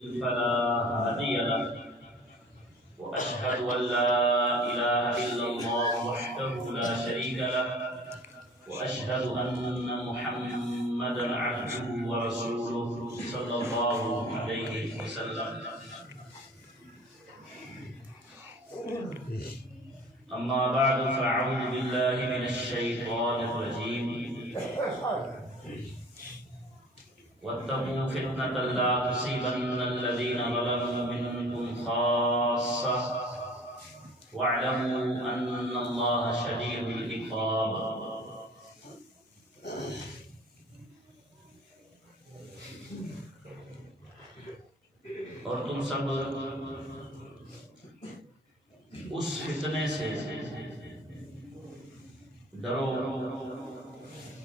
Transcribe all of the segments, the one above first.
فلا هادي له وأشهد أن لا إله إلا الله وحده لا شريك له وأشهد أن محمدا عبده ورسوله صلى الله عليه وسلم. أما بعد فأعوذ بالله من الشيطان الرجيم. واتقوا فتنة لا تصيبن الذين ظلموا منكم خاصة واعلموا أن الله شديد العقاب. اور تم سب اس فتنے سے ڈرو،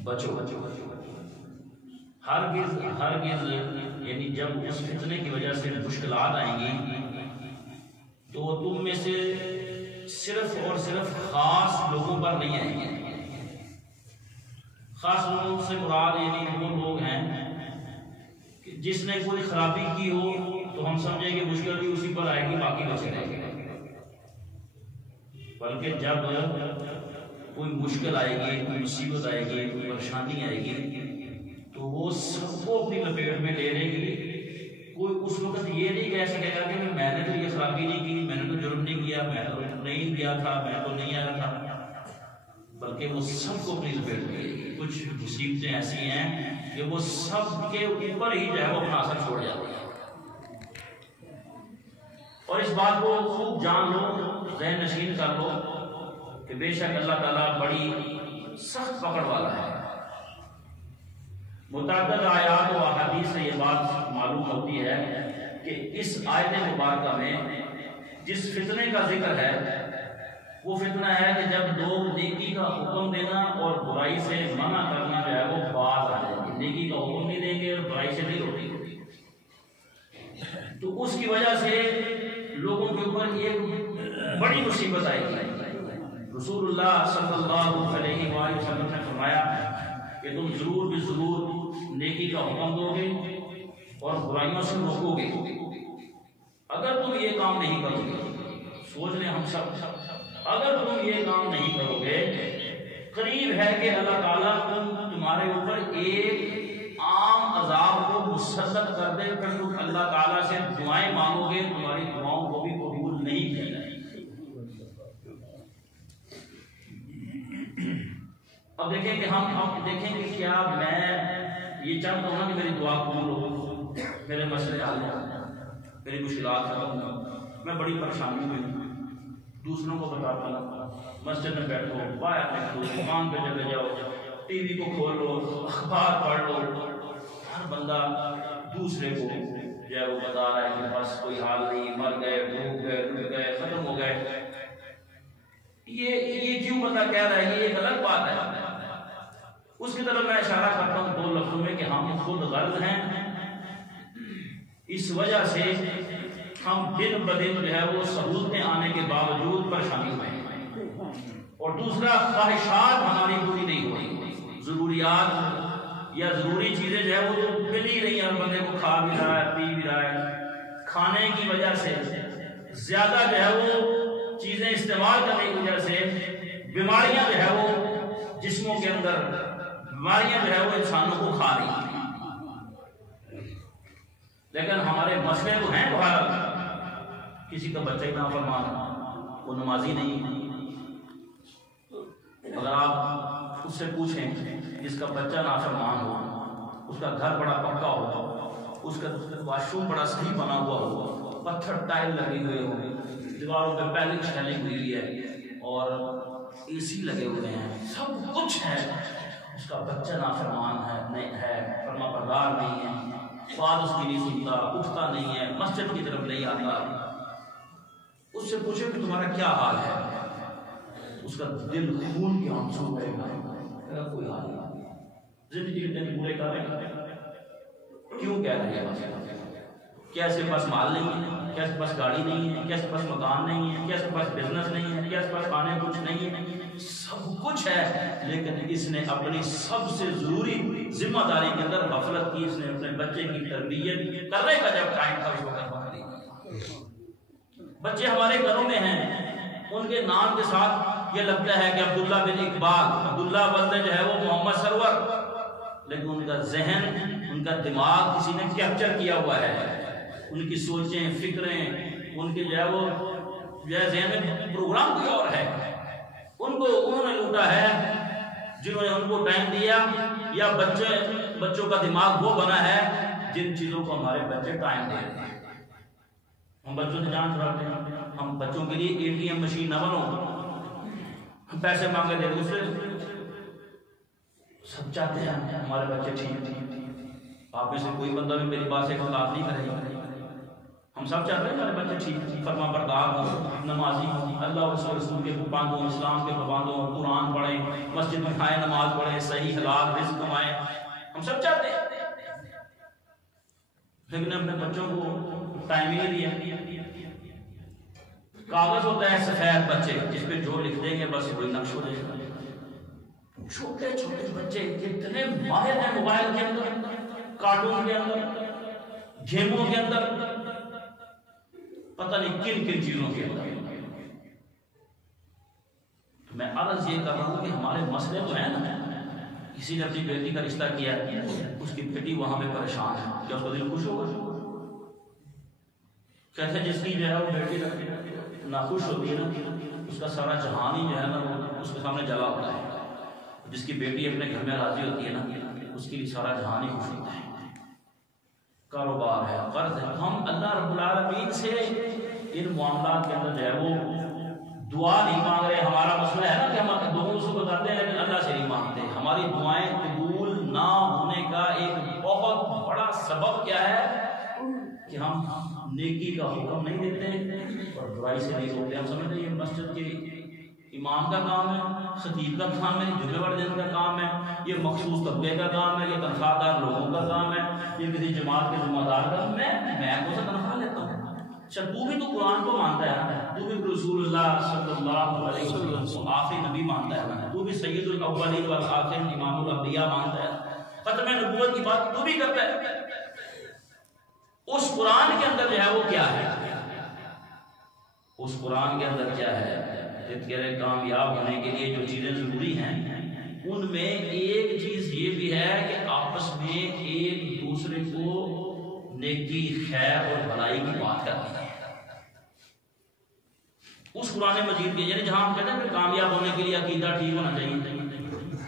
بچو. ہرگز یعنی جب اس فتنے کی وجہ سے مشکلات آئیں گی تو وہ تم میں سے صرف اور صرف خاص لوگوں پر نہیں آئیں گے. خاص لوگوں سے مراد یعنی وہ لوگ ہیں کہ جس نے کوئی خرابی کی ہو تو ہم سمجھیں کہ مشکل بھی اسی پر آئے گی، باقی بچے رہیں گے. بلکہ جب کوئی مشکل آئے گی، کوئی مصیبت آئے گی، کوئی پریشانی آئے گی تو وہ سب کو اپنی لپیٹ میں لے لے گی. کوئی اس وقت یہ نہیں کہہ سکے گا کہ میں نے تو یہ خرابی نہیں کی، میں نے تو جرم نہیں کیا، میں تو نہیں گیا تھا، میں تو نہیں آیا تھا. بلکہ وہ سب کو اپنی لپیٹ میں لے گی. کچھ مصیبتیں ایسی ہیں کہ وہ سب کے اوپر ہی جو ہے وہ اپنا اثر چھوڑ جاتی ہے. اور اس بات کو خوب جان لو، ذہن نشین کر لو کہ بے شک اللہ تعالیٰ بڑی سخت پکڑ والا ہے. متعدد آیات و احادیث سے یہ بات معلوم ہوتی ہے کہ اس آیت مبارکہ میں جس فتنے کا ذکر ہے وہ فتنہ ہے کہ جب لوگ نیکی کا حکم دینا اور برائی سے منع کرنا جو ہے وہ باز آ جائے گی. نیکی کا حکم نہیں دیں گے اور برائی سے نہیں روکیں گے تو اس کی وجہ سے لوگوں کے اوپر ایک بڑی مصیبت آئے گی. رسول اللہ صلی اللہ علیہ وآلہ وسلم نے فرمایا کہ تم ضرور بھی ضرور نیکی کا حکم دو گے اور برائیوں سے روکو گے. اگر تم یہ کام نہیں کرو گے، سوچ لیں ہم سب، اگر تم یہ کام نہیں کرو گے قریب ہے کہ اللہ تعالیٰ تمہارے اوپر ایک عام عذاب کو مسلط کر دے. پھر تم اللہ تعالیٰ سے دعائیں مانگو گے، تمہاری دعاؤں کو بھی قبول نہیں کیا جائے. اب دیکھیں کہ ہم دیکھیں کہ کیا میں یہ چاہتا ہوں کہ میری دعا قبول ہو، میرے مسئلے حل ہو، میری مشکلات ختم ہو. میں بڑی پریشانی میں ہوں، دوسروں کو بتاتا ہوں، مسجد میں بیٹھو، باہر نکلو، دکان پہ چلے جاؤ، ٹی وی کو کھولو، اخبار پڑھ لو، ہر بندہ دوسرے کو جو ہے وہ بتا رہا ہے کہ بس کوئی حال نہیں، مر گئے، ڈوب گئے، ڈوب گئے، ختم ہو گئے. یہ کیوں بندہ کہہ رہا ہے؟ یہ ایک الگ بات ہے. اس کی طرف میں اشارہ کرتا ہوں دو لفظوں میں کہ ہم خود غرض ہیں. اس وجہ سے ہم دن بدن جو ہے وہ سہولتیں آنے کے باوجود پریشانی میں ہیں. اور دوسرا، خواہشات ہماری پوری نہیں ہو رہی. ضروریات یا ضروری چیزیں جو ہے وہ مل ہی رہی ہیں. بندے کو کھا بھی رہا ہے، پی بھی رہا ہے. کھانے کی وجہ سے زیادہ جو ہے وہ چیزیں استعمال کرنے کی وجہ سے بیماریاں جو ہے وہ جسموں کے اندر، بیماریاں جو ہے وہ انسانوں کو کھا رہی ہیں. لیکن ہمارے مسئلے تو ہیں بہار. کسی کا بچہ ہی نافرمان، وہ نمازی نہیں. اگر آپ اس سے پوچھیں جس کا بچہ نافرمان ہو، اس کا گھر بڑا پکا ہو، اس کا واش روم بڑا صحیح بنا ہوا ہو، پتھر ٹائل لگے ہوئے ہوں، دیواروں پہ پیلنگ شیلنگ ہوئی ہے اور اے سی لگے ہوئے ہیں، سب کچھ ہے، اس کا بچہ نافرمان ہے، فرما بردار نہیں ہے، بات اس کی نہیں سنتا، اٹھتا نہیں ہے، مسجد کی طرف نہیں آتا. اس سے پوچھے کہ تمہارا کیا حال ہے؟ اس کا دل خون کے آنسو بہے گا. کوئی حال نہیں، زندگی کے دن پورے کر رہے ہیں. کیوں کہہ رہے ہیں؟ کیا اس کے پاس مال نہیں ہے؟ کیا اس کے پاس گاڑی نہیں ہے؟ کیا اس کے پاس مکان نہیں ہے؟ کیا اس کے پاس بزنس نہیں ہے؟ کیا اس کے پاس کھانے کچھ نہیں ہے؟ سب کچھ ہے، لیکن اس نے اپنی سب سے ضروری ذمہ داری کے اندر غفلت کی. اس نے اپنے بچے کی تربیت کرنے کا جب ٹائم تھا اس بچے ہمارے گھروں میں ہیں، ان کے نام کے ساتھ یہ لگتا ہے کہ عبداللہ بن اقبال، عبداللہ بندے جو ہے وہ محمد سرور، لیکن ان کا ذہن، ان کا دماغ کسی نے کیپچر کیا ہوا ہے، ان کی سوچیں، فکریں، ان کے جو ہے وہ جو ہے ذہن میں پروگرام کوئی اور ہے، ان کو انہوں نے لوٹا ہے جنہوں نے ان کو ٹائم دیا، یا بچوں کا دماغ وہ بنا ہے جن چیزوں کو ہمارے بچے ٹائم دے رہے ہیں۔ ہم بچوں سے جان چھڑاتے ہیں، ہم بچوں کے لیے ATM مشین نہ بنو، ہم پیسے مانگے دے دوسرے، سب چاہتے ہیں ہمارے بچے ٹھیک، آپ میں سے کوئی بندہ بھی میری بات سے اختلاف نہیں کرے گا، ہم سب چاہتے ہیں ہمارے بچے ٹھیک، فرما بردار ہوں، نمازی ہوں، اللہ اور اس کے رسول کے پابند ہوں، اسلام کے پابند ہوں، قرآن پڑھیں، مسجد میں کھائیں، نماز پڑھیں، صحیح حلال رزق کمائیں، ہم سب چاہتے ہیں، لیکن اپنے بچوں کو ٹائم ہی نہیں دیا۔ کاغذ ہوتا ہے سفید بچے، جس پہ جو لکھ دیں گے بس وہی نقش ہو جائے گا۔ چھوٹے چھوٹے بچے اتنے ماہر ہیں موبائل کے اندر، کارٹون کے اندر، گیموں کے اندر، پتہ نہیں کن کن چیزوں کے اندر۔ میں عرض یہ کر رہا ہوں کہ ہمارے مسئلے تو ہیں نا، کسی نے اپنی بیٹی کا رشتہ کیا، اس کی بیٹی وہاں پہ پریشان ہے، کیا اس کا دل خوش ہوگا؟ کہتے ہیں جس کی جو ہے وہ بیٹی ناخوش ہوتی ہے نا، اس کا سارا جہان ہی جو ہے نا وہ اس کے سامنے جلا ہوتا ہے، جس کی بیٹی اپنے گھر میں راضی ہوتی ہے نا، اس کے لیے سارا جہان ہی خوش ہوتا ہے۔ کاروبار ہے، قرض ہے، ہم اللہ رب العالمین سے ان معاملات کے اندر جو ہے وہ دعا نہیں مانگ رہے۔ ہمارا مسئلہ ہے نا کہ ہم دعاؤں سے بتاتے ہیں لیکن اللہ سے نہیں مانگتے۔ ہماری دعائیں قبول نہ ہونے کا ایک بہت بڑا سبب کیا ہے کہ ہم نیکی کا حکم نہیں دیتے اور برائی سے نہیں روکتے۔ ہم سمجھتے ہیں یہ مسجد کے امام کا کام ہے، خطیب کا کام ہے، جمعے والے دن کا کام ہے، یہ مخصوص طبقے کا کام ہے، یہ تنخواہ دار لوگوں کا کام ہے، یہ کسی جماعت کے ذمہ دار کا۔ میں تو سے تنخواہ لیتا ہوں، اچھا تو بھی تو قرآن کو مانتا ہے، تو بھی رسول اللہ صلی اللہ علیہ وسلم کو آخری نبی مانتا ہے، تو بھی سید الاولین والآخرین امام الانبیاء مانتا ہے، ختم نبوت کی بات تو بھی کرتا ہے۔ اس قرآن کے اندر جو ہے وہ کیا ہے؟ اس قرآن کے اندر کیا ہے؟ تیرے کامیاب ہونے کے لیے جو چیزیں ضروری ہیں ان میں ایک چیز یہ بھی ہے کہ آپس میں ایک دوسرے کو نیکی، خیر اور بھلائی کی بات کرنی ہے۔ اس قرآن مجید کے یعنی جہاں ہم کہتے ہیں کہ کامیاب ہونے کے لیے عقیدہ ٹھیک ہونا چاہیے،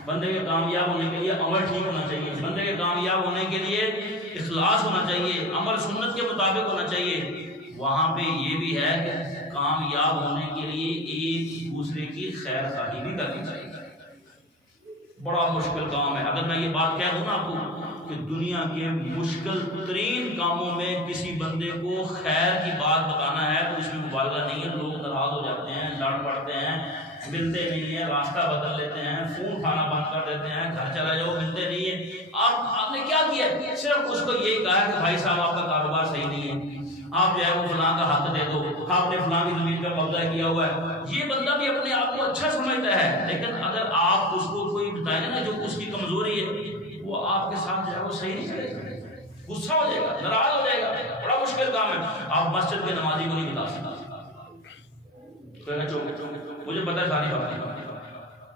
بندے کے کامیاب ہونے کے لیے عمل ٹھیک ہونا چاہیے، بندے کے کامیاب ہونے کے لیے اخلاص ہونا چاہیے، عمل سنت کے مطابق ہونا چاہیے، وہاں پہ یہ بھی ہے کہ کامیاب ہونے کے لیے ایک دوسرے کی خیر خواہی بھی کرنی چاہیے۔ بڑا مشکل کام ہے۔ اگر میں یہ بات کہہ دوں نا آپ کو کہ دنیا کے مشکل ترین کاموں میں کسی بندے کو خیر کی بات بتانا ہے تو اس میں مبالغہ نہیں ہے۔ لوگ ناراض ہو جاتے ہیں، لڑ پڑتے ہیں، ملتے نہیں ہیں، راستہ بدل لیتے ہیں، فون کھانا بند کر دیتے ہیں، گھر چلا جاؤ، ملتے نہیں ہیں۔ آپ نے کیا کیا؟ صرف اس کو یہی کہا کہ بھائی صاحب آپ کا کاروبار صحیح نہیں ہے، آپ جو ہے وہ فلاں کا حق دے دو، آپ نے فلاں کی زمین کا قبضہ کیا ہوا ہے۔ یہ بندہ بھی اپنے آپ کو اچھا سمجھتا ہے، لیکن اگر آپ اس کو کوئی بتائیں نا جو اس کی کمزوری ہے، وہ آپ کے ساتھ جو ہے وہ صحیح نہیں کرے گا، غصہ ہو جائے گا، ناراض ہو جائے گا۔ بڑا مشکل کام ہے۔ آپ مسجد کے نمازی کو نہیں بتا سکتے، مجھے پتا ہے ساری باتیں۔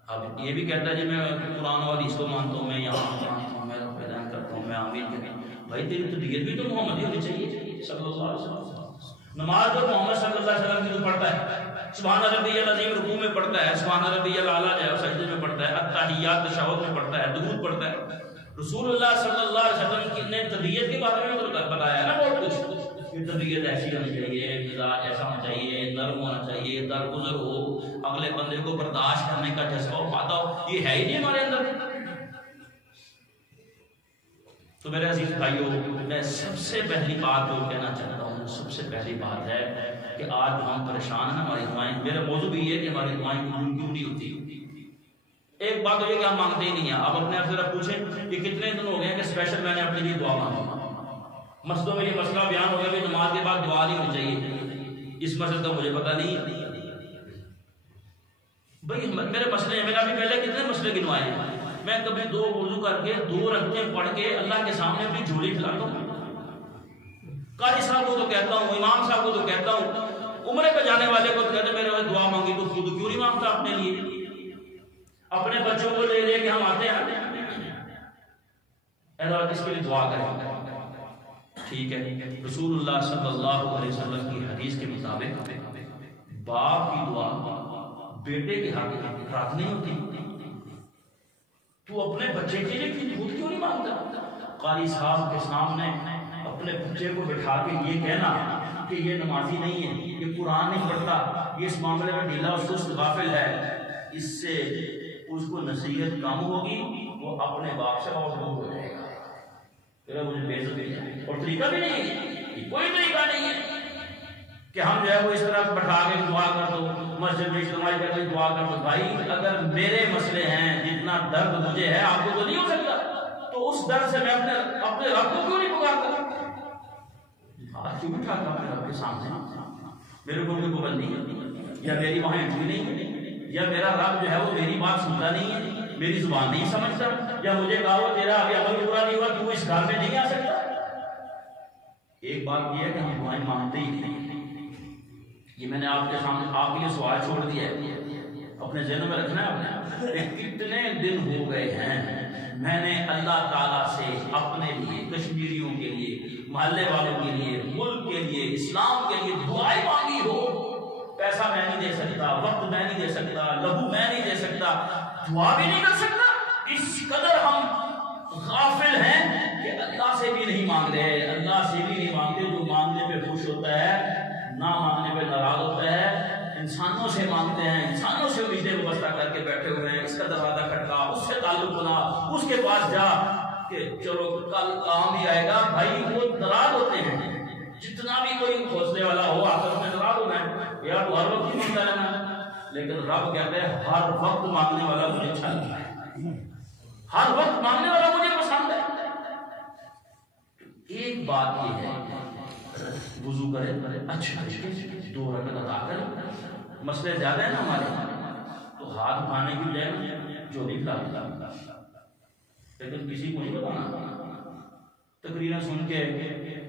اب یہ بھی کہتا ہے جی میں قرآن اور حدیث کو مانتا ہوں، میں یہاں مانتا ہوں، میں بیان کرتا ہوں، میں آمین کہتا ہوں۔ بھائی تیری تو دیت بھی تو محمدی ہونی چاہیے صلی اللہ علیہ وسلم۔ نماز جو محمد صلی اللہ علیہ وسلم کی جو پڑھتا ہے، سبحان ربی العظیم رکوع میں پڑھتا ہے، سبحان ربی الاعلیٰ جو ہے سجدے میں پڑھتا ہے، التحیات تشہد میں پڑھتا ہے، درود پڑھتا ہے۔ رسول اللہ صلی اللہ علیہ وسلم نے طبیعت کے بارے میں تو بتایا ہے نا بہت کچھ، کہ طبیعت ایسی ہونی چاہیے، مزاج ایسا ہونا چاہیے، نرم ہونا چاہیے، درگزر ہو، اگلے بندے کو برداشت کرنے کا جذبہ ہو، پاتا ہو۔ یہ ہے ہی نہیں ہمارے اندر۔ تو میرے عزیز بھائیوں، میں سب سے پہلی بات جو کہنا چاہتا ہوں، سب سے پہلی بات ہے کہ آج ہم پریشان ہیں، ہماری دعائیں، میرا موضوع بھی یہ ہے کہ ہماری دعائیں قبول کیوں نہیں ہوتی۔ ایک بات تو یہ کہ ہم مانگتے ہی نہیں ہیں۔ آپ اپنے آپ سے ذرا پوچھیں کہ کتنے دن ہو گئے ہیں کہ اسپیشل میں نے اپنے لیے دعا مانگی۔ مسجدوں میں یہ مسئلہ بیان ہو گیا کہ نماز کے بعد دعا نہیں ہونی چاہیے، اس مسئلے کا مجھے پتہ نہیں۔ بھائی میرے مسئلے ہیں، میں نے ابھی پہلے کتنے مسئلے گنوائے ہیں۔ میں کبھی 2 وضو کر کے 2 رکعتیں پڑھ کے اللہ کے سامنے اپنی جھولی پھیلاتا ہوں، قاری صاحب کو تو کہتا ہوں، امام صاحب کو تو کہتا ہوں، عمرے پہ جانے والے کو کہتے میرے وہ دعا مانگی تو خود کیوں نہیں مانگتا اپنے لیے؟ اپنے بچوں کو لے لے کے ہم آتے ہیں ایسا کس کے لیے دعا کریں؟ ٹھیک ہے، رسول اللہ صلی اللہ علیہ وسلم کی حدیث کے مطابق باپ کی دعا بیٹے کے ہاتھ نہیں ہوتی۔ تو اپنے بچے کے لیے خود کیوں نہیں مانگتا؟ قاری صاحب کے سامنے اپنے بچے کو بٹھا کے یہ کہنا کہ یہ نمازی نہیں ہے، یہ قرآن نہیں پڑھتا، یہ اس معاملے میں ڈھیلا اور سست غافل ہے، اس سے اس کو نصیحت کم ہوگی، وہ اپنے باپ سے بہت دور ہو جائے گا، پھر مجھے بے عزتی ہے۔ اور طریقہ بھی نہیں ہے، کوئی طریقہ نہیں ہے کہ ہم جو ہے وہ اس طرح بٹھا کے دعا کر دو، مسجد میں اجتماعی کر کے دعا کر دو۔ بھائی اگر میرے مسئلے ہیں، جتنا درد مجھے ہے آپ کو تو نہیں ہو سکتا، تو اس درد سے میں اپنے رب کو کیوں نہیں پکارتا؟ ہاتھ کیوں اٹھاتا اپنے رب کے سامنے؟ میرے کو کوئی پابندی ہے یا میری وہاں انٹری نہیں ہے، یا میرا رب جو ہے وہ میری بات سنتا نہیں ہے، میری زبان نہیں سمجھتا، یا مجھے کہا وہ تیرا ابھی عمل پورا نہیں ہوا تو اس گھر میں نہیں آ سکتا۔ ایک بات یہ ہے کہ ہم دعائیں مانگتے ہی نہیں۔ یہ میں نے آپ کے سامنے آپ کے لیے سوال چھوڑ دیا ہے، اپنے ذہن میں رکھنا ہے کہ کتنے دن ہو گئے ہیں میں نے اللہ تعالیٰ سے اپنے لیے، کشمیریوں کے لیے، محلے والوں کے لیے، ملک کے لیے، اسلام کے لیے دعائیں مانگی ہو۔ پیسہ میں نہیں دے سکتا، وقت میں نہیں دے سکتا، لہو میں نہیں دے سکتا، دعا بھی نہیں کر سکتا۔ اس قدر ہم غافل ہیں کہ اللہ سے بھی نہیں مانگ رہے، اللہ سے بھی نہیں مانگتے۔ جو مانگنے پہ خوش ہوتا ہے، نہ مانگنے پہ ناراض ہوتا ہے۔ انسانوں سے مانگتے ہیں، انسانوں سے امیدیں وابستہ کر کے بیٹھے ہوئے ہیں، اس کا دروازہ کھٹکا، اس سے تعلق بنا، اس کے پاس جا کہ چلو کل کام ہی آئے گا۔ بھائی وہ ناراض ہوتے ہیں، جتنا بھی کوئی حوصلے والا ہو آپس میں ناراض ہونا ہے، یا تو ہر وقت ہی مانگتا رہنا۔ لیکن رب کہتے ہیں ہر وقت مانگنے والا مجھے اچھا لگتا ہے، ہر وقت مانگنے والا مجھے پسند ہے۔ ایک بات یہ ہے، وضو کرے اچھا 2 رکعت ادا کرے، مسئلے زیادہ ہیں نا ہمارے، تو ہاتھ اٹھانے کی بجائے جو بھی پلا دیتا، لیکن کسی کو نہیں بتانا۔ تقریریں سن کے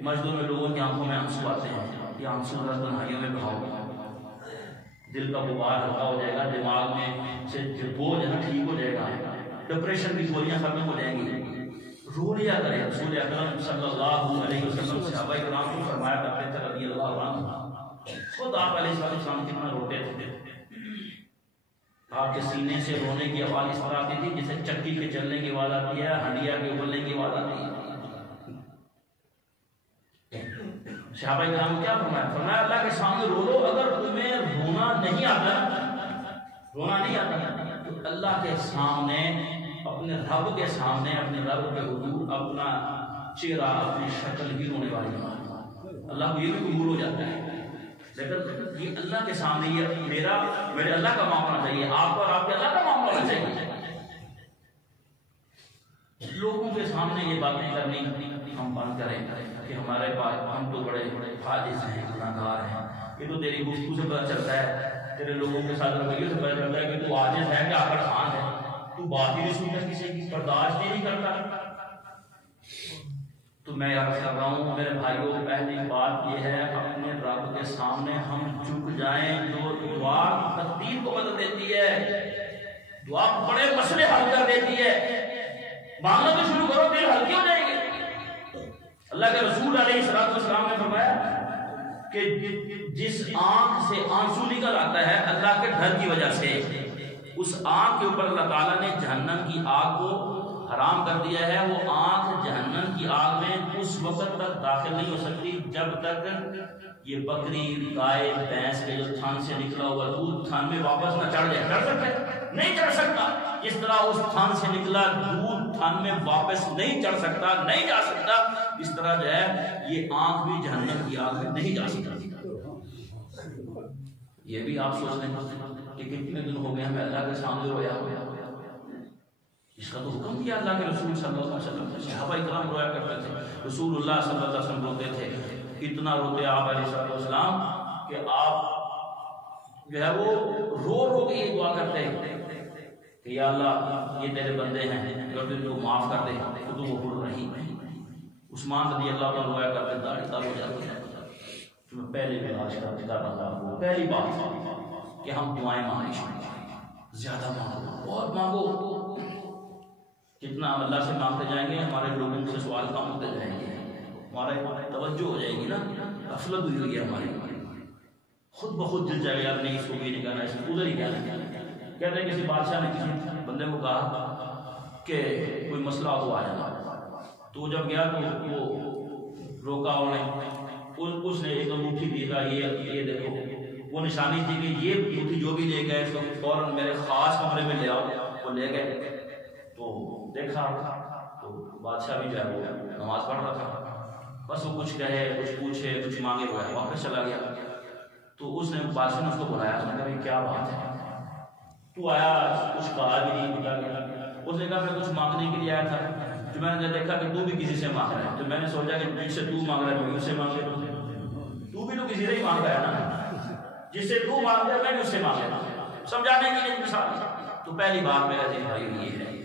مسجدوں میں لوگوں کی آنکھوں میں آنسو آتے ہیں، یہ آنسو تنہائیوں میں بہاؤ، دل کا غبار ہلکا ہو جائے گا، دماغ میں سے جو بوجھ ہے نا ٹھیک ہو جائے گا، ڈپریشن کی گولیاں ختم ہو جائیں گی۔ رو لیا کرے۔ رسول اکرم صلی اللہ علیہ وسلم صحابہ کرام کو فرمایا کرتے تھے رضی اللہ عنہ، خود آپ علیہ السلام کتنا روتے تھے، آپ کے سینے سے رونے کی آواز اس طرح آتی تھی جیسے چکی کے چلنے کی آواز آتی ہے، ہنڈیا کے ابلنے کی آواز آتی ہے۔ صحابہ کرام کیا فرمایا؟ فرمایا اللہ کے سامنے رو لو، اگر تمہیں رونا نہیں آتا تو اللہ کے سامنے، اپنے رب کے سامنے، اپنے رب کے حضور اپنا چہرہ، اپنی شکل ہی رونے والی بات، اللہ کو یہ بھی قبول ہو جاتا ہے۔ لیکن یہ اللہ کے سامنے، یہ میرے اللہ کا معاملہ ہونا چاہیے، آپ کا اور آپ کے اللہ کا معاملہ ہونا چاہیے۔ لوگوں کے سامنے یہ باتیں کرنی ہم بند کریں کہ ہمارے پاس ہم تو بڑے حادث ہیں، گناہگار ہیں۔ یہ تو تیری گفتگو سے پتہ چلتا ہے، تیرے لوگوں کے ساتھ رویے سے پتہ چلتا ہے کہ تو عاجز ہے کہ آخر خان ہے، تو بات ہی نہیں سنتا، کسی کی برداشت ہی نہیں کرتا۔ تو میں عرض کر رہا ہوں میرے بھائیوں، پہلی بات یہ ہے اپنے رب کے سامنے ہم جھک جائیں، جو دعا تقدیر کو بدل دیتی ہے، دعا بڑے مسئلے حل کر دیتی ہے۔ مانگنا تو شروع کرو، دل ہلکے ہو جائیں گے۔ اللہ کے رسول علیہ السلام نے فرمایا کہ جس آنکھ سے آنسو نکل آتا ہے اللہ کے ڈر کی وجہ سے، اس آنکھ کے اوپر اللہ تعالیٰ نے جہنم کی آگ کو حرام کر دیا ہے۔ وہ آنکھ جہنم کی آگ میں اس وقت تک داخل نہیں ہو سکتی جب تک یہ بکری، گائے، بھینس کے جو تھن سے نکلا ہوا دودھ تھن میں واپس نہ چڑھ جائے۔ چڑھ سکتا ہے؟ نہیں چڑھ سکتا۔ اس طرح اس تھن سے نکلا دودھ تھن میں واپس نہیں چڑھ سکتا، نہیں جا سکتا، اس طرح جو ہے یہ آنکھ بھی جہنم کی آگ میں نہیں جا سکتا۔ یہ بھی آپ سوچ لیں کہ کتنے دن ہو گئے ہمیں اللہ کے سامنے رویا ہوا، اس کا تو حکم کیا اللہ کے رسول صلی اللہ علیہ وسلم۔ صحابہ کرام رویا کرتے تھے، رسول اللہ صلی اللہ علیہ وسلم روتے تھے، اتنا روتے آپ علیہ السلام کہ آپ جو ہے وہ رو کے یہ دعا کرتے کہ یا اللہ یہ تیرے بندے ہیں، اگر تو معاف کر دے تو تو غفور رحیم ہے۔ عثمان رضی اللہ عنہ رویا کرتے، داڑھی تر ہو جاتی ہے، تمہیں پہلے علاج کر رہا ہوں. پہلی بات کہ ہم دعائیں مانگیں، زیادہ مانگو، بہت مانگو. جتنا اللہ سے مانگتے جائیں گے ہمارے لوگوں سے سوال کم ہوتے جائیں گے، ہمارے توجہ ہو جائے گی نا. غفلت ہوئی ہوئی ہے ہماری، خود بخود دل جائے گا نہیں اس کو بھی نہیں کرنا، اس کو ادھر ہی کہنا. کہتے ہیں کسی بادشاہ نے کسی بندے کو کہا کہ کوئی مسئلہ ہو آ جانا، تو جب گیا تو وہ روکا انہیں، اس نے ایک انگوٹھی دی تھا، یہ دیکھو. وہ نشانی تھی کہ یہ انگوٹھی جو بھی لے گئے اس کو فوراً میرے خاص کمرے میں لے آؤ. وہ لے گئے تو دیکھا تو بادشاہ بھی جو ہے وہ نماز پڑھ رہا تھا. بس وہ کچھ کہے، کچھ پوچھے، کچھ مانگے ہوئے واپس چلا گیا. تو اس نے بادشاہ نے اس کو بلایا، اس نے کہا کیا بات ہے، تو آیا کچھ کہا بھی نہیں بتا گیا. اس نے کہا میں کچھ مانگنے کے لیے آیا تھا، تو میں نے دیکھا کہ تو بھی کسی سے مانگ رہا ہے، تو میں نے سوچا کہ جس سے تو مانگ رہا ہے میں اس سے مانگ لیتا ہوں. تو بھی تو کسی سے ہی مانگ رہا ہے نا، جس سے تو مانگ رہا ہے میں بھی اس سے مانگ لیتا ہوں، سمجھانے کے لیے مثال. تو پہلی بات میرا ذہن بھائی یہ ہے.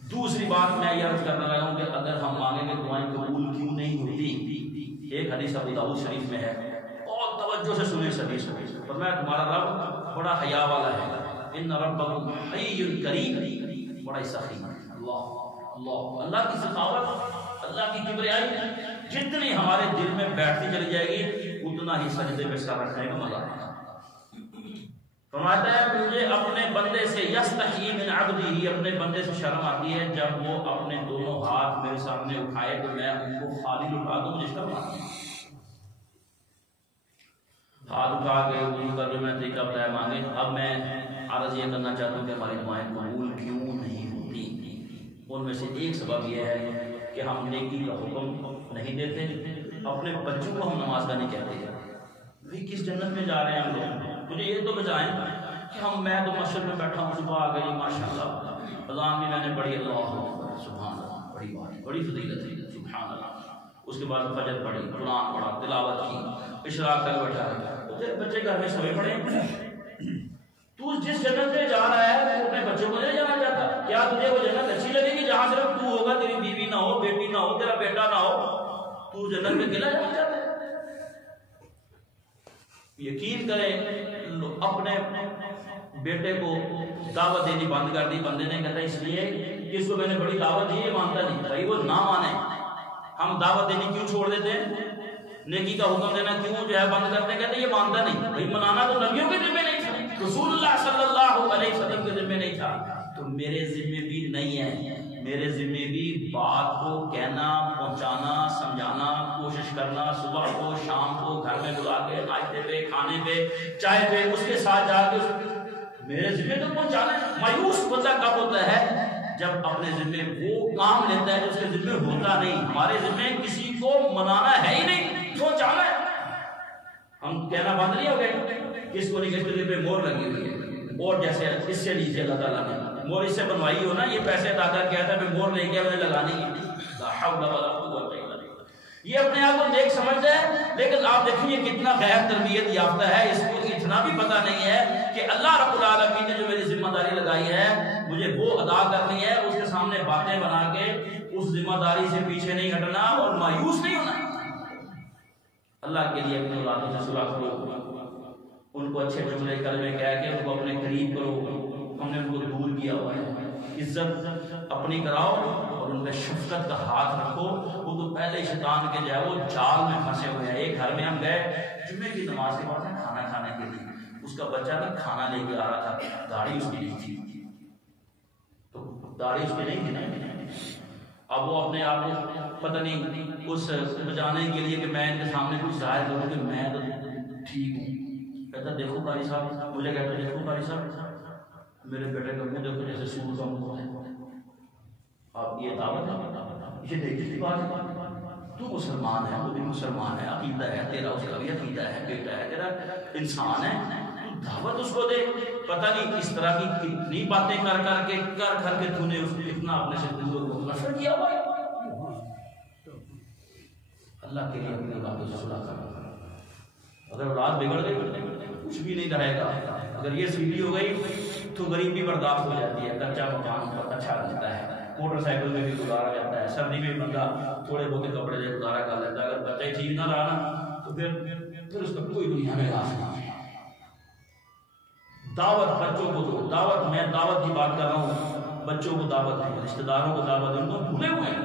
دوسری بات میں یہ عرض کرنا لگا ہوں کہ اگر ہم مانگیں گے دعائیں قبول کیوں نہیں ہوتی. ایک حدیث ابو داؤد شریف میں ہے، بہت توجہ سے سنیں اس حدیث کو. فرمایا تمہارا رب بڑا حیا والا ہے، ان ربکم حی کریم، بڑا سخی. اللہ کی سخاوت، اللہ کی کبریائی جتنی ہمارے دل میں بیٹھتی چلی جائے گی اتنا ہی سجدے میں سر رکھنے کا مزہ آتا ہے. فرماتا ہے مجھے اپنے بندے سے یستحیی من عبدہ، اپنے بندے سے شرم آتی ہے جب وہ اپنے دونوں ہاتھ میرے سامنے اٹھائے تو میں ان کو خالی اٹھا دوں. مجھے شرم آتی ہے. ہاتھ اٹھا کے ان کا جو میں طریقہ بتایا مانگے. اب میں عرض یہ کرنا چاہتا ہوں کہ ہماری دعائیں قبول کیوں نہیں ہوتی. ان میں سے ایک سبب یہ ہے کہ ہم نیکی کا حکم نہیں دیتے، اپنے بچوں کو ہم نماز کا نہیں کہتے. بھائی کس جنت میں جا رہے ہیں ہم لوگ؟ مجھے یہ تو بچائیں کہ میں تو مسجد میں بیٹھا ہوں، صبح آ گئی ماشاء اللہ اذان بھی میں نے پڑھی، اللہ سبحان اللہ، بڑی بات، بڑی فضیلت ہے سبحان اللہ. اس کے بعد فجر پڑھی، قرآن پڑھا، تلاوت کی، اشراق تک بیٹھا ہے. تیرے بچے گھر میں سوئے پڑے ہیں. تو جس جنت میں جا رہا ہے تو اپنے بچوں کو نہیں جانا چاہتا. کیا تجھے وہ جنت اچھی لگے گی جہاں صرف تو ہوگا، تیری بیوی نہ ہو، بیٹی نہ ہو، تیرا بیٹا نہ ہو؟ تو جنت میں اکیلا جانا چاہتا ہے؟ یقین کریں اپنے بیٹے کو دعوت دینی بند کر دی بندے نے. کہتا اس لیے کہ اس کو میں نے بڑی دعوت دی، یہ مانتا نہیں. بھائی وہ نہ مانے، ہم دعوت دینی کیوں چھوڑ دیتے ہیں، نیکی کا حکم دینا کیوں جو ہے بند کرتے ہیں؟ کہتے یہ مانتا نہیں. بھائی منانا تو نبیوں کے ذمہ نہیں تھا، رسول اللہ صلی اللہ علیہ وسلم کے ذمہ نہیں تھا، تو میرے ذمہ بھی نہیں ہے. میرے ذمہ بھی بات کو کہنا، پہنچانا، سمجھانا، کوشش کرنا، صبح کو شام کو گھر میں بلا کے ناشتے پہ، کھانے پہ، چائے پہ اس کے ساتھ جا کے میرے ذمہ تو پہنچانا. مایوس بندہ کب ہوتا ہے؟ جب اپنے ذمہ وہ کام لیتا ہے جو اس کے ذمہ ہوتا نہیں. ہمارے ذمہ کسی کو منانا ہے ہی نہیں، پہنچانا ہے. ہم کہنا بند نہیں ہو گئے کس کو نہیں، کس کے ذمہ مور لگی ہوئی ہے. اور جیسے اس سے لیجیے اللہ تعالیٰ نے مور اس سے بنوائی ہو نا، یہ پیسے ادا کر کے آتا ہے، میں مور نہیں کیا، میں نے لگانی ہے. لا حول ولا قوت الا باللہ. یہ اپنے آپ کو نیک سمجھتا ہے، لیکن آپ دیکھیں یہ کتنا غیر تربیت یافتہ ہے. اس کو اتنا بھی پتہ نہیں ہے کہ اللہ رب العالمین نے جو میری ذمہ داری لگائی ہے مجھے وہ ادا کرنی ہے. اس کے سامنے باتیں بنا کے اس ذمہ داری سے پیچھے نہیں ہٹنا اور مایوس نہیں ہونا. اللہ کے لیے اپنے اولادوں سے صلح کرو، ان کو اچھے جملے کلمے کہہ کے ان کو اپنے قریب کرو. ہم نے ان کو دور کیا ہوا ہے. عزت اپنی کراؤ اور ان پہ شفقت کا ہاتھ رکھو. وہ تو پہلے شیطان کے جو ہے وہ جال میں پھنسے ہوئے ہیں. ایک گھر میں ہم گئے جمعے کی نماز کے بعد کھانا کھانے کے لیے. اس کا بچہ نا کھانا لے کے آ رہا تھا، داڑھی اس کی نہیں تھی، تو داڑھی اس کی نہیں تھی. اب وہ اپنے آپ کو پتہ نہیں اس بچانے کے لیے کہ میں ان کے سامنے کچھ ظاہر کروں کہ میں تو ٹھیک ہوں. کہتا دیکھو قاری صاحب، مجھے کہتا دیکھو قاری صاحب میرے بیٹے کا منہ دیکھو جیسے سور کا منہ ہے. آپ یہ دعوت ہے، یہ دیکھتی تھی بات. تو مسلمان ہے، وہ بھی مسلمان ہے، عقیدہ ہے تیرا، اس کا بھی عقیدہ ہے، بیٹا ہے تیرا، انسان ہے، تو دعوت اس کو دے. پتہ نہیں اس طرح کی کتنی باتیں کر کے تو نے اس کو کتنا اپنے سے دور کو نفر کیا ہوا ہے. اللہ کے لیے اپنی باتوں سے صلح کرنا. اگر اولاد بگڑ گئی کچھ بھی نہیں رہے گا. اگر یہ سیدھی ہو گئی تو غریبی برداشت ہو جاتی ہے، کچا مکان پر اچھا لگتا ہے، موٹر سائیکل میں بھی گزارا جاتا ہے، سردی میں بندہ تھوڑے بہت کپڑے سے گزارا کر لیتا ہے. اگر بچہ ٹھیک نہ رہا نا تو پھر اس کا کوئی دنیا میں راز نہیں ہے۔ دعوت بچوں کو دو، دعوت، میں دعوت کی بات کر رہا ہوں، بچوں کو دعوت دیں، رشتہ داروں کو دعوت دیں، ان کو بھولے ہوئے ہیں۔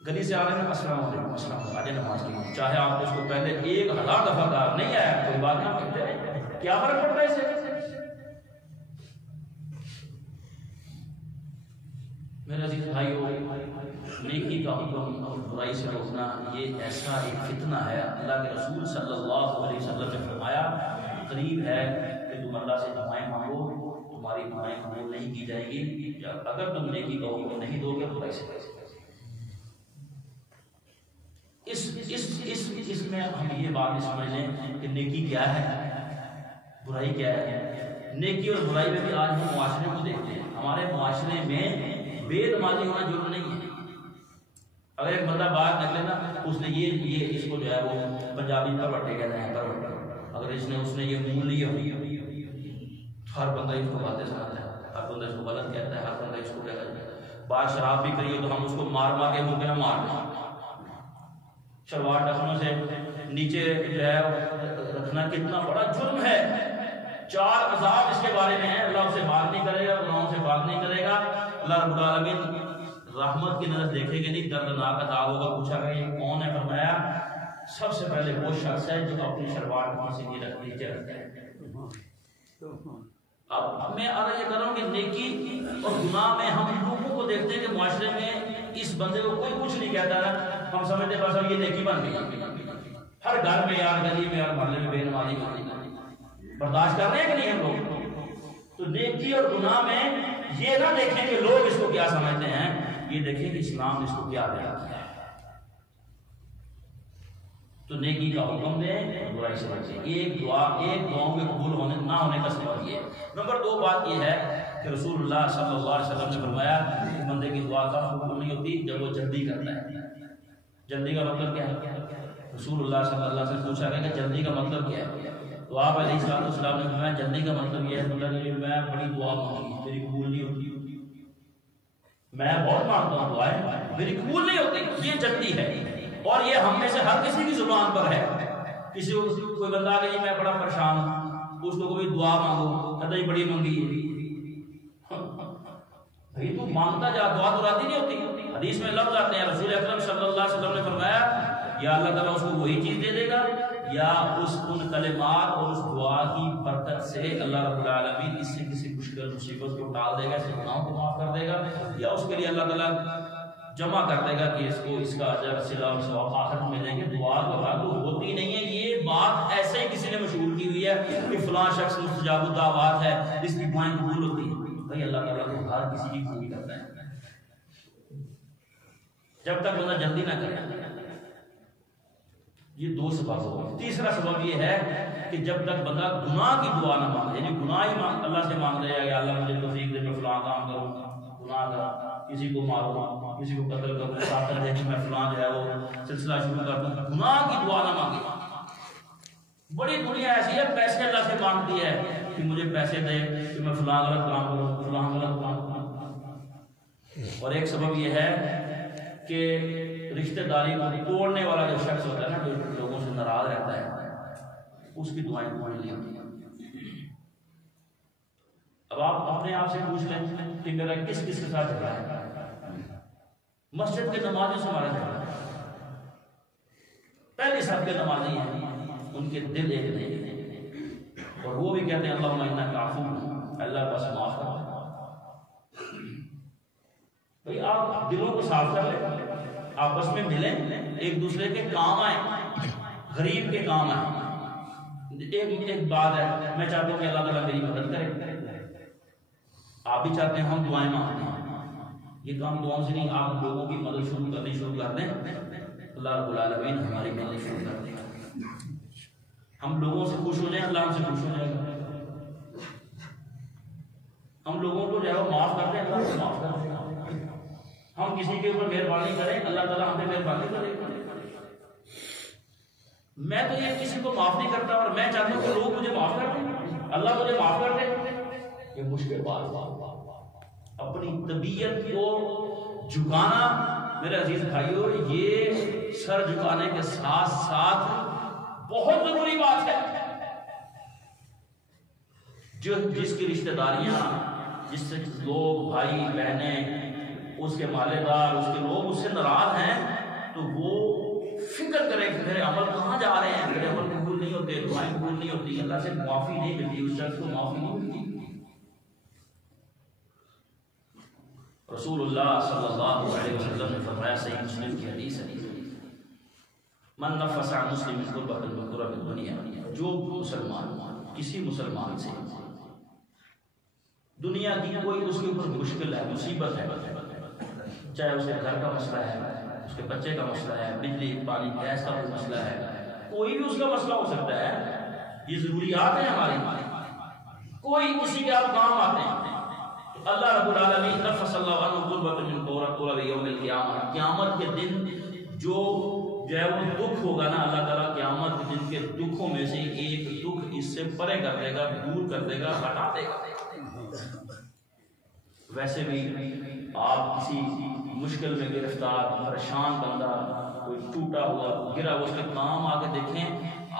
گلی سے آ رہے ہیں، السلام علیکم، السلام علیکم، آجے نماز کے لیے، چاہے آپ اس کو پہلے 1000 دفعہ کہا نہیں آیا کوئی بات نہیں، آپ کہتے ہیں کیا فرق پڑتا ہے اس سے؟ میرے عزیز بھائیو، نیکی کا حکم اور برائی سے روکنا یہ ایسا ایک فتنہ ہے۔ اللہ کے رسول صلی اللہ علیہ وسلم نے فرمایا قریب ہے کہ تم اللہ سے دعائیں مانگو، تمہاری دعائیں قبول نہیں کی جائے گی اگر تم نیکی کا حکم نہیں دو گے برائی سے۔ اس میں ہم یہ بات سمجھ لیں کہ نیکی کیا ہے، برائی کیا ہے۔ نیکی اور برائی میں بھی آج ہم معاشرے کو دیکھتے ہیں، ہمارے معاشرے میں بے نمازی ہونا جرم نہیں ہے۔ اگر ایک بندہ باہر نکلے نا، اس نے یہ اس کو جو ہے وہ پنجابی پروٹے کہتے ہیں، پروٹے، اگر اس نے یہ مول لی ہوئی، ہر بندہ اس کو باتیں سناتا ہے، ہر بندہ اس کو غلط کہتا ہے، ہر بندہ اس کو کہتا ہے۔ بات شراب بھی کریے تو ہم اس کو مار کے ممکن ہے مارنا، شلوار ٹخنوں سے نیچے جو ہے رکھنا کتنا بڑا جرم ہے۔ 4 عذاب اس کے بارے میں ہیں، اللہ اسے بات نہیں کرے گا، گناہوں سے بات نہیں کرے گا، اللہ رب العالمین رحمت کی نظر دیکھے گا نہیں، دردناک عذاب ہوگا۔ پوچھا گیا یہ کون ہے؟ فرمایا سب سے پہلے وہ شخص ہے جو اپنی شلوار ٹخنوں سے نیچے رکھتا ہے۔ اب میں یہ کر رہا ہوں کہ نیکی اور گناہ میں ہم لوگوں کو دیکھتے ہیں کہ معاشرے میں اس بندے کو کوئی کچھ نہیں کہتا نا، ہم سمجھتے بس اب یہ نیکی بن گئی۔ ہر گھر میں یار، گلی میں، ہر محلے میں بے نمازی برداشت کر رہے ہیں کہ نہیں ہم لوگ؟ تو نیکی اور گناہ میں یہ نہ دیکھیں کہ لوگ اس کو کیا سمجھتے ہیں، یہ دیکھیں کہ اسلام اس کو کیا بیان کیا ہے۔ تو نیکی کا حکم دیں، برائی سے بچیں۔ ایک دعاؤں کے قبول ہونے نہ ہونے کا سبب یہ ہے۔ نمبر 2 بات یہ ہے کہ رسول اللہ صلی اللہ علیہ وسلم نے فرمایا کہ بندے کی دعا کا قبول نہیں ہوتی جب وہ جلدی کرتا ہے۔ جلدی کا مطلب کیا ہے؟ رسول اللہ صلی اللہ علیہ وسلم سے پوچھا گیا کہ جلدی کا مطلب کیا ہے؟ تو آپ علیہ السلام نے فرمایا جلدی کا مطلب یہ ہے میں بڑی دعا مانگی میری قبول نہیں ہوتی، میں بہت مانگتا ہوں دعائیں میری قبول نہیں ہوتی، یہ جلدی ہے۔ اور یہ ہم میں سے ہر کسی کی زبان پر ہے۔ کسی کو کوئی بندہ آ گیا میں بڑا پریشان ہوں، اس کو کوئی دعا مانگو، کہتا ہی بڑی منگی ہے۔ بھئی تو مانگتا جا، دعا تو راضی نہیں ہوتی۔ حدیث میں لفظ آتے ہیں، رسول اکرم صلی اللہ علیہ وسلم نے فرمایا یا اللہ تعالیٰ اس کو وہی چیز دے دے گا یا ان کلمات اور اس دعا کی برکت سے اللہ رب العالمین اس سے کسی مشکل مصیبت کو ٹال دے گا، اس کے گناہوں کو معاف کر دے گا، یا اس کے لیے اللہ تعالیٰ جمع کر دے گا کہ اس کو اس کا اجر صلہ اور ثواب آخرت میں ملیں گے۔ دعا تو ہوتی نہیں ہے، یہ بات ایسے ہی کسی نے مشہور کی ہوئی ہے کہ فلاں شخص مستجاب الدعوات ہے، جس کی دعائیں قبول ہوتی ہیں۔ بھائی اللہ تعالیٰ کو ہر کسی کی قبول کرتا ہے جب تک بندہ جلدی نہ کرے۔ یہ 2 سبب ہوگا۔ تیسرا سبب یہ ہے کہ جب تک بندہ گناہ کی دعا نہ مانگے، یعنی گناہ ہی اللہ سے مانگ رہے یا اللہ مجھے توفیق دے میں فلاں کام کروں، گناہ کروں، کسی کو ماروں، کسی کو قتل کروں، ساتھ رہے کہ میں فلاں جو ہے وہ سلسلہ شروع کر دوں، گناہ کی دعا نہ مانگے۔ بڑی دنیا ایسی ہے پیسے اللہ سے مانگتی ہے کہ مجھے پیسے دے کہ میں فلاں غلط کام کروں، فلاں غلط کام کروں۔ اور ایک سبب یہ ہے کہ رشتہ داری کو توڑنے والا جو شخص ہوتا ہے نا، جو لوگوں سے ناراض رہتا ہے، اس کی دعائیں قبول نہیں ہوتی۔ اب آپ اپنے آپ سے پوچھ لیں کہ میرا کس کس کے ساتھ جھگڑا ہے؟ مسجد کے نمازیوں سے ہمارا جھگڑا ہے، پہلے سب کے نمازی ہیں، ان کے دل ایک نہیں ہیں، اور وہ بھی کہتے ہیں اللہم انک عفو، اللہ بس معاف کر دے۔ بھئی آپ دلوں کو صاف کر لیں، آپس میں ملیں، ایک دوسرے کے کام آئیں، غریب کے کام آئیں۔ ایک بات ہے، میں چاہتا ہوں کہ اللہ تعالیٰ میری مدد کرے، آپ بھی چاہتے ہیں ہم دعائیں مانگتے ہیں، یہ کام دعاؤں سے نہیں، آپ لوگوں کی مدد کرنی شروع کر دیں، اللہ رب العالمین ہماری مدد شروع کر دے گا۔ ہم لوگوں سے خوش ہو جائیں، اللہ ہم سے خوش ہو جائے گا۔ ہم لوگوں کو جو ہے وہ معاف کرتے ہیں، اللہ سے معاف کرتے ہیں۔ ہم کسی کے اوپر مہربانی کریں، اللہ تعالیٰ ہم پہ مہربانی کرے گا۔ میں تو یہ کسی کو معاف نہیں کرتا اور میں چاہتا ہوں کہ لوگ مجھے معاف کر دیں، اللہ مجھے معاف کر دے، یہ مشکل بات۔ اپنی طبیعت کو جھکانا میرے عزیز بھائیو یہ سر جھکانے کے ساتھ ساتھ بہت ضروری بات ہے. جس کی رشتہ داریاں، جس سے لوگ بھائی بہنیں، اس کے مالے دار، اس کے لوگ اس سے ناراض ہیں، تو وہ فکر کرے کہ میرے عمل کہاں جا رہے ہیں، میرے عمل قبول نہیں ہوتے، دعائیں قبول نہیں ہوتی، اللہ سے معافی نہیں ملتی، اس شخص کو معافی نہیں ملتی. رسول اللہ صلی اللہ علیہ وسلم نے فرمایا، صحیح مسلم کی حدیث ہے، من نفس عن مسلم کربۃ من کرب الدنیا، جو مسلمان کسی مسلمان سے دنیا کی کوئی اس کے اوپر مشکل ہے، مصیبت ہے، چاہے اس کے گھر کا مسئلہ ہے، اس کے بچے کا مسئلہ ہے، بجلی پانی گیس کا کوئی مسئلہ ہے، کوئی بھی اس کا مسئلہ ہو سکتا ہے، یہ ضروریات ہیں ہماری، کوئی کسی کے آپ کام آتے ہیں، تو اللہ رب العالمین نفس اللہ عنہ کربۃ من کرب یوم القیامہ، قیامت کے دن جو ہے وہ دکھ ہوگا نا، اللہ تعالیٰ قیامت کے دن کے دکھوں میں سے ایک دکھ اس سے پرے کر دے گا، دور کر دے گا، ہٹا دے گا. ویسے بھی آپ کسی مشکل میں گرفتار پریشان بندہ، کوئی ٹوٹا ہوا گرا ہوا، اس کے کام آ کے دیکھیں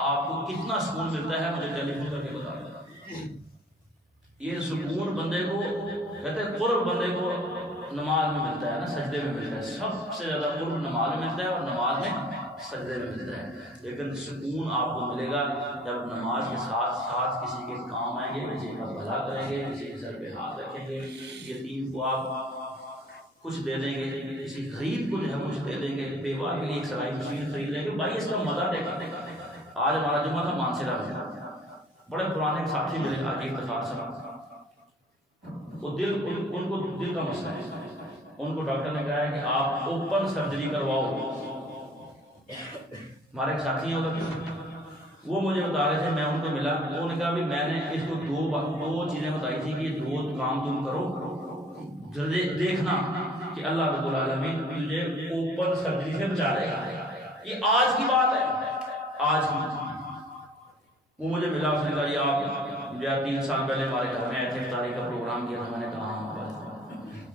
آپ کو کتنا سکون ملتا ہے. مجھے ٹیلی فون کر کے بتایا، یہ سکون بندے کو کہتے ہیں، قرب بندے کو نماز میں ملتا ہے نا، سجدے میں ملتا ہے. سب سے زیادہ قرب نماز میں ملتا ہے، اور نماز میں سجدے میں ملتا ہے. لیکن سکون آپ کو ملے گا جب نماز کے ساتھ ساتھ کسی کے کام آئیں گے، کسی کا بھلا کریں گے، کسی کے سر پہ ہاتھ رکھیں گے، یتیم کو آپ کچھ دے دیں گے، کسی غریب کو جو ہے کچھ دے دیں گے، بیوہ کے لیے ایک سلائی مشین خرید لیں گے. بھائی اس کا مزہ دیکھا. آج ہمارا جمعہ تھا مانسرا میں، بڑے پرانے ساتھی ملے آگے افتخار صاحب، وہ ان کو دل کا مسئلہ ہے. ان کو ڈاکٹر نے کہا ہے کہ آپ اوپن سرجری کرواؤ. ہمارے ایک ساتھی ہیں ادھر، وہ مجھے بتا رہے تھے، میں ان کو ملا، انہوں نے کہا بھی میں نے اس کو دو چیزیں بتائی تھی کہ یہ دو کام تم کرو، دیکھنا کہ اللہ رب العالمین تجھے اوپن سرجری سے بچا لے گا. یہ آج کی بات ہے، آج کی. وہ مجھے ملا، اس نے کہا یہ آپ 3 سال پہلے ہمارے گھر میں آئے تھے، افطاری کا پروگرام کیا تھا. میں نے کہا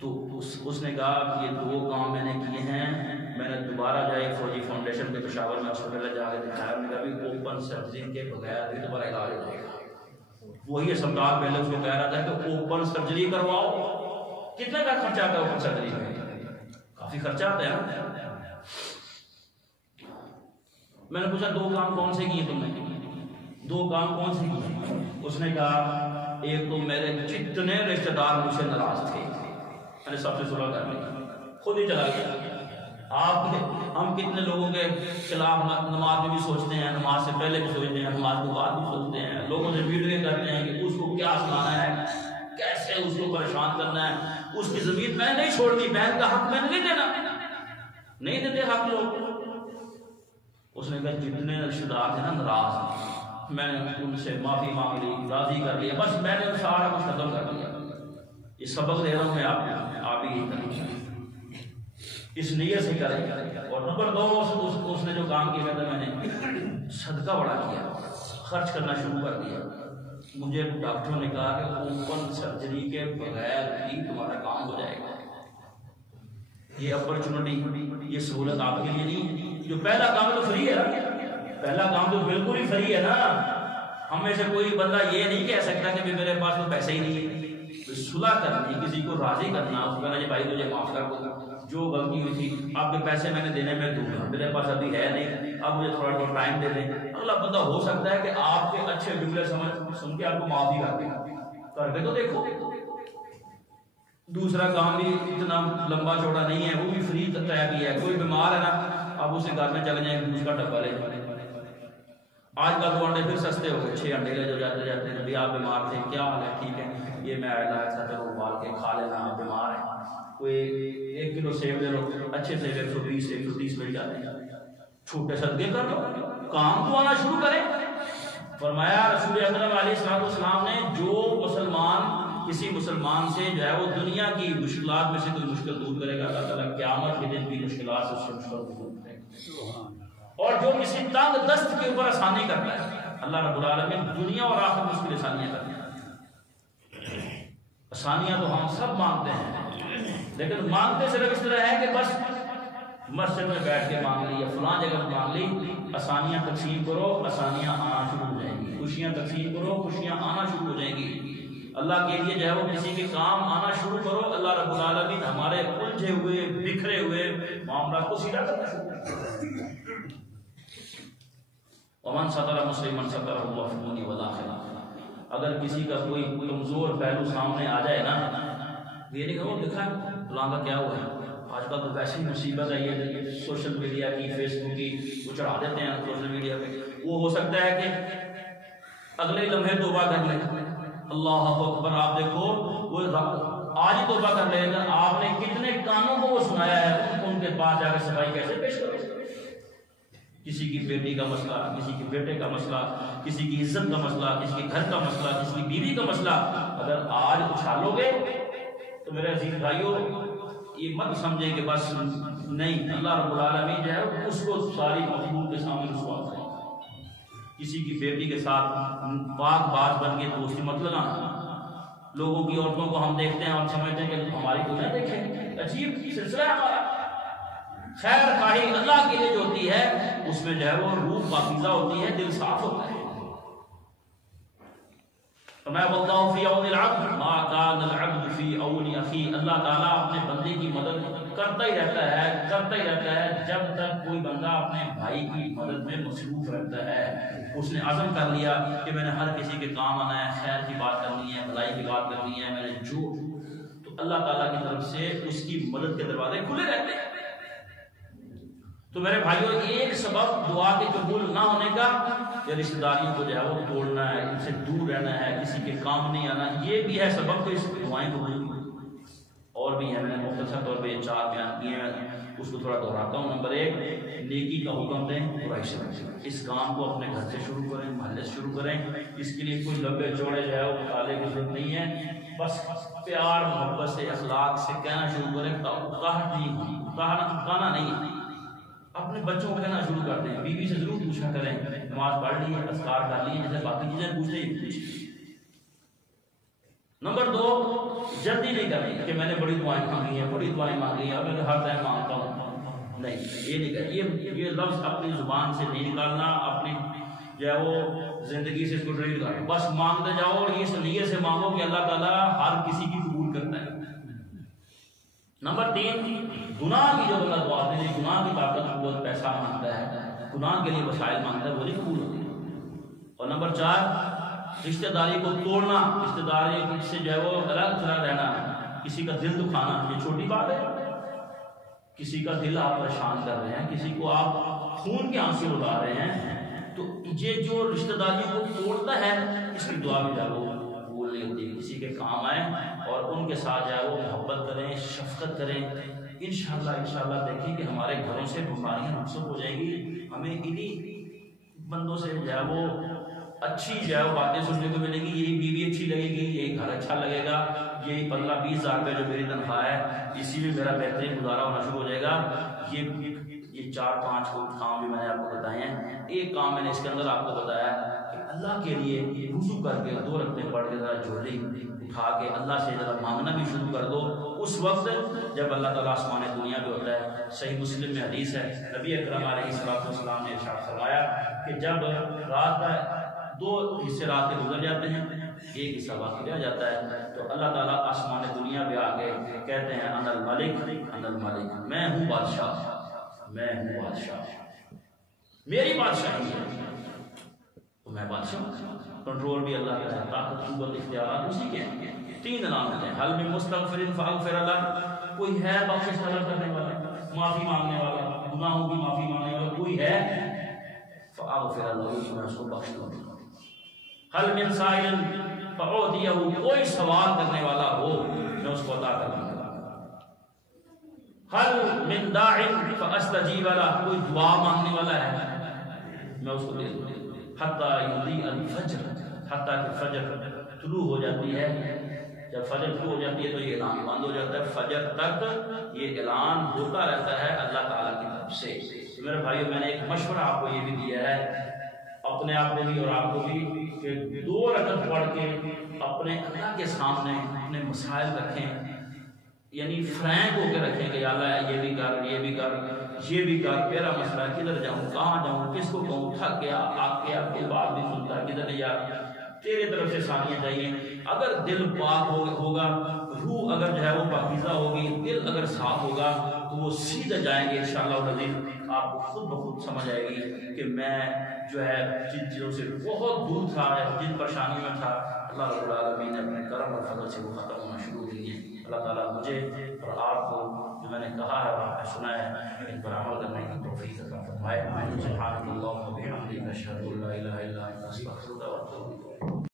تو اس نے کہا کہ یہ 2 کام میں نے کیے ہیں. میں نے دوبارہ جائے فوجی فاؤنڈیشن کے پشاور میں ہاسپٹل جا کے دکھایا، انہوں نے کہا بھی اوپن سرجری کے بغیر بھی دوبارہ علاج ہو جائے گا. وہی اسپتال پہلے اس کو کہہ رہا تھا کہ اوپن سرجری کرواؤ. کتنے کا خرچہ آتا ہے اوپن سرجری میں؟ کافی خرچہ آتا ہے. میں نے پوچھا 2 کام کون سے کیے تم نے؟ 2 کام کون سے کیے؟ اس نے کہا ایک تو میرے جتنے رشتہ دار مجھ سے ناراض تھے میں نے سب سے صلح کر لی، خود ہی چلا گیا. ہم کتنے لوگوں کے خلاف نماز میں بھی سوچتے ہیں، نماز سے پہلے بھی سوچتے ہیں، نماز کے بعد بھی سوچتے ہیں، لوگوں سے ویڈیو کرتے ہیں کہ اس کو کیا سنانا ہے، کیسے اس کو پریشان کرنا ہے. اس کی زمین میں نہیں چھوڑنی، بہن کا حق میں نہیں دینا، نہیں دیتے حق لوگ. اس نے کہا جتنے رشتہ دار تھے نا ناراض، میں نے ان سے معافی مانگ لی، راضی کر لیا، بس میں نے سارا کچھ ختم کر دیا. یہ سبق دے رہا ہوں میں آپ ہی کریں، اس نیت سے کریں. اور نمبر 2 اس نے جو کام کیا تھا، میں نے صدقہ بڑا کیا، خرچ کرنا شروع کر دیا. مجھے ڈاکٹروں نے کہا کہ اوپن سرجری کے بغیر بھی تمہارا کام ہو جائے گا. یہ اپرچونٹی، یہ سہولت آپ کے لیے نہیں ہے. جو پہلا کام تو فری ہے نا، پہلا کام تو بالکل ہی فری ہے نا. ہم میں سے کوئی بندہ یہ نہیں کہہ سکتا کہ میرے پاس تو پیسے ہی نہیں ہے. صلح کرنی، کسی کو راضی کرنا، اس کو کہنا کہ بھائی تجھے معاف کر دوں، جو غلطی ہوئی تھی آپ کے پیسے میں نے دینے میں دوں گا، میرے پاس ابھی ہے نہیں، اب مجھے تھوڑا تھوڑا ٹائم دے دیں. اگلا بندہ ہو سکتا ہے کہ آپ کے اچھے جملے سن کے آپ کو معافی کر کے تو دیکھو. دوسرا کام بھی اتنا لمبا چوڑا نہیں ہے، وہ بھی فری طے کیا ہے. کوئی بیمار ہے نا، آپ اسے گھر میں چلے جائیں، اس کا ڈبہ لے جائیں. آج کل تو انڈے پھر سستے ہو گئے، 6 انڈے لے جو جاتے ہیں. ابھی آپ بیمار تھے، کیا حال ہے؟ ٹھیک ہے، یہ میں آیا تھا، چلو ابال کے کھا لینا، آپ بیمار ہیں. کوئی 1 کلو سیب لے لو، اچھے سیب 120 130 مل جاتے ہیں. چھوٹے صدقے کر لو، کام تو آنا شروع کریں. فرمایا رسول اکرم علیہ السلام نے، جو مسلمان کسی مسلمان سے جو ہے وہ دنیا کی مشکلات میں سے کوئی مشکل دور کرے گا، اللہ تعالیٰ قیامت کے دن بھی مشکلات سے اس سے مشکل دور کرے گا. اور جو کسی تنگ دست کے اوپر آسانی کرتا ہے، اللہ رب العالمین دنیا اور آخرت میں اس کی آسانیاں کرتے ہیں. آسانیاں تو ہم سب مانگتے ہیں، لیکن مانگتے صرف اس طرح ہے کہ بس مسجد میں بیٹھ کے مانگ لی یا فلاں جگہ مانگ لی، آسانیاں تقسیم کرو، آسانیاں آنا شروع ہو جائیں گی، خوشیاں تقسیم کرو، خوشیاں آنا شروع ہو جائیں گی۔ اللہ کے لیے جو ہے وہ کسی کے کام آنا شروع کرو، اللہ رب العالمین ہمارے الجھے ہوئے بکھرے ہوئے معاملات کو سیدھا کرنا شروع کرے۔ ومن ستر مسلما سترہ اللہ فی الدنیا والآخرہ۔ اگر کسی کا کوئی کمزور پہلو سامنے آ جائے نا، یہ نہیں کہو دیکھا فلاں کا کیا ہوا ہے، آج کل تو ویسی مصیبت ہے یہ سوشل میڈیا کی، فیس بک کی، وہ چڑھا دیتے ہیں سوشل میڈیا پہ، وہ ہو سکتا ہے کہ اگلے لمحے توبہ کر لیں، اللہ اکبر، آپ دیکھو وہ آج ہی توبہ کر لے گا، آپ نے کتنے کانوں کو وہ سنایا ہے، ان کے پاس جا کے صفائی کیسے پیش کرو؟ کسی کی بیٹی کا مسئلہ، کسی کے بیٹے کا مسئلہ، کسی کی عزت کا مسئلہ، کسی کے گھر کا مسئلہ، کسی کی بیوی کا مسئلہ، اگر آج اچھالو گے تو میرے عزیز بھائیو یہ مت سمجھیں کہ بس نہیں، اللہ رب العالمین جو ہے اس کو ساری مخلوق کے سامنے رسوا کرے۔ کسی کی بیٹی کے ساتھ پاک باز بن کے دوستی مت لگانا۔ لوگوں کی عورتوں کو ہم دیکھتے ہیں، ہم سمجھتے ہیں کہ ہماری دنیا دیکھیں، عجیب سلسلہ ہے ہمارا۔ خیر خواہی اللہ کے لیے جو ہوتی ہے اس میں جو ہے وہ روح پاکیزہ ہوتی ہے، دل صاف ہوتا ہے۔ میں بولتا ہوں فی اول العبد ما کان العبد فی اول اخی، اللہ تعالیٰ اپنے بندے کی مدد کرتا ہی رہتا ہے جب تک کوئی بندہ اپنے بھائی کی مدد میں مصروف رہتا ہے۔ اس نے عزم کر لیا کہ میں نے ہر کسی کے کام آنا ہے، خیر کی بات کرنی ہے، بھلائی کی بات کرنی ہے، میں نے تو اللہ تعالیٰ کی طرف سے اس کی مدد کے دروازے کھلے رہتے ہیں۔ تو میرے بھائیوں ایک سبب دعا کے قبول نہ ہونے کا یا رشتہ داریوں کو جو ہے وہ توڑنا ہے، ان سے دور رہنا ہے، کسی کے کام نہیں آنا، یہ بھی ہے سبب، تو اس دعائیں قبول نہیں۔ اور بھی ہے، میں نے مختصر طور پہ یہ 4 بیان کیے ہیں، اس کو تھوڑا دہراتا ہوں۔ نمبر 1، نیکی کا حکم دیں، برائی سے بچیں۔ اس کام کو اپنے گھر سے شروع کریں، محلے سے شروع کریں۔ اس کے لیے کوئی لمبے چوڑے جو ہے وہ مطالعے کی ضرورت نہیں ہے، بس پیار محبت سے اخلاق سے کہنا شروع کریں، کہنا نہیں، اپنے بچوں کو کہنا شروع کر دیں۔ بیوی سے ضرور پوچھا کریں، نماز پڑھ لی ہے، اذکار کر لی ہے، جیسے باقی چیزیں پوچھ رہی ہیں۔ نمبر 2، جلدی نہیں کریں کہ میں نے بڑی دعائیں مانگی ہیں، بڑی دعائیں مانگی ہیں، اب میں ہر ٹائم مانگتا ہوں، نہیں، یہ نہیں کریں۔ یہ لفظ اپنی زبان سے نہیں نکالنا، اپنی جو ہے وہ زندگی سے اس کو ڈیلیٹ کرنا، بس مانگتے جاؤ اور یہ نیت سے مانگو کہ اللہ تعالیٰ ہر کسی کی قبول کرتا ہے۔ نمبر 3، گناہ کی جو بندہ دعا دے، گناہ کی طاقت قوت پیسہ مانگتا ہے، گناہ کے لیے وسائل مانگتا ہے، وہ نہیں قبول ہوتی۔ اور نمبر 4، رشتہ داری کو توڑنا، رشتہ داری سے جو ہے وہ الگ رہنا، کسی کا دل دکھانا، یہ چھوٹی بات ہے۔ کسی کا دل آپ پریشان کر رہے ہیں، کسی کو آپ خون کے آنسو رلا رہے ہیں، تو یہ جو رشتہ داریوں کو توڑتا ہے اس کی دعا بھی جب وہ قبول نہیں ہوتی۔ کسی کے کام آئیں اور ان کے ساتھ جو ہے وہ محبت کریں، شفقت کریں، انشاءاللہ دیکھیں کہ ہمارے گھروں سے بیماریاں منسوخ ہو جائیں گی۔ ہمیں انہی بندوں سے جو ہے وہ اچھی جو ہے وہ باتیں سننے کو ملیں گی، یہی بیوی اچھی لگے گی، یہی گھر اچھا لگے گا، یہی 15-20 ہزار روپے جو میری تنخواہ ہے اسی میں میرا بہترین گزارا ہونا شروع ہو جائے گا۔ یہ 4-5 کام بھی میں نے آپ کو بتائے ہیں۔ ایک کام میں نے اس کے اندر آپ کو بتایا کہ اللہ کے لیے وضو کر کے 2 رکعتیں پڑھ کے ذرا جھولی اٹھا کے اللہ سے ذرا مانگنا بھی شروع کر دو۔ اس وقت جب اللہ تعالیٰ آسمان دنیا پہ ہوتا ہے، صحیح مسلم میں حدیث ہے، نبی اکرم علیہ السلام نے ارشاد فرمایا کہ جب رات کا 2 حصے رات کے گزر جاتے ہیں، ایک حصہ باقی رہ جاتا ہے، تو اللہ تعالیٰ آسمان دنیا پہ آ کے کہتے ہیں انا الملک، انا الملک، میں ہوں بادشاہ، میں ہوں بادشاہ، میری بادشاہی ہے، تو میں بادشاہ۔ کنٹرول بھی اللہ کا ہے، طاقت قوت اختیارات اسی کے ہیں۔ 3 علامتیں ہیں، حل من مستغفر فاغفر له، کوئی ہے بخشش طلب کرنے والا، معافی مانگنے والا، گناہوں کی معافی مانگنے والا کوئی ہے، فاغفر له، میں اس کو بخش دوں۔ حل من سائل فاعطیہ، کوئی سوال کرنے والا ہو میں اس کو عطا کر دوں گا۔ حل من داع فاستجیب له، کوئی دعا مانگنے والا ہے میں اس کو دے دوں گا۔ حتی یضیء الفجر، حتیٰ کہ فجر طلوع ہو جاتی ہے، جب فجر طلوع ہو جاتی ہے تو یہ اعلان بند ہو جاتا ہے، فجر تک یہ اعلان ہوتا رہتا ہے اللہ تعالیٰ کی طرف سے۔ میرے بھائیو میں نے ایک مشورہ آپ کو یہ بھی دیا ہے، اپنے آپ کو بھی اور آپ کو بھی، کہ 2 رکعت پڑھ کے اپنے اللہ کے سامنے اپنے مسائل رکھیں، یعنی فرینک ہو کے رکھیں کہ یا اللہ یہ بھی کر، یہ بھی کر، یہ بھی پیارا مسئلہ، کدھر جاؤں، کہاں جاؤں، کس کو کہوں، تھک گیا، آپ کے آپ کی بات نہیں سنتا، کدھر نہیں جا رہا، تیرے طرف سے ثانیہ چاہیے۔ اگر دل پاک ہوگا، روح اگر جو ہے وہ پاکیزہ ہوگی، دل اگر صاف ہوگا تو وہ سیدھے جائیں گے انشاءاللہ العزیز۔ آپ کو خود بخود سمجھ آئے گی کہ میں جو ہے جن چیزوں سے بہت دور تھا، جن پریشانیوں میں تھا، اللہ رب العالمین نے اپنے کرم اور فضل سے وہ ختم ہونا شروع کیے۔ اللہ تعالیٰ مجھے اور آپ کو جو میں نے کہا ہے اور آپ نے سنا ہے، ان پر عمل کرنے کی توفیق عطا فرمائے۔ سبحانک اللہم و بحمدک، اشہد ان لا الہ الا انت، استغفرک و اتوب الیک۔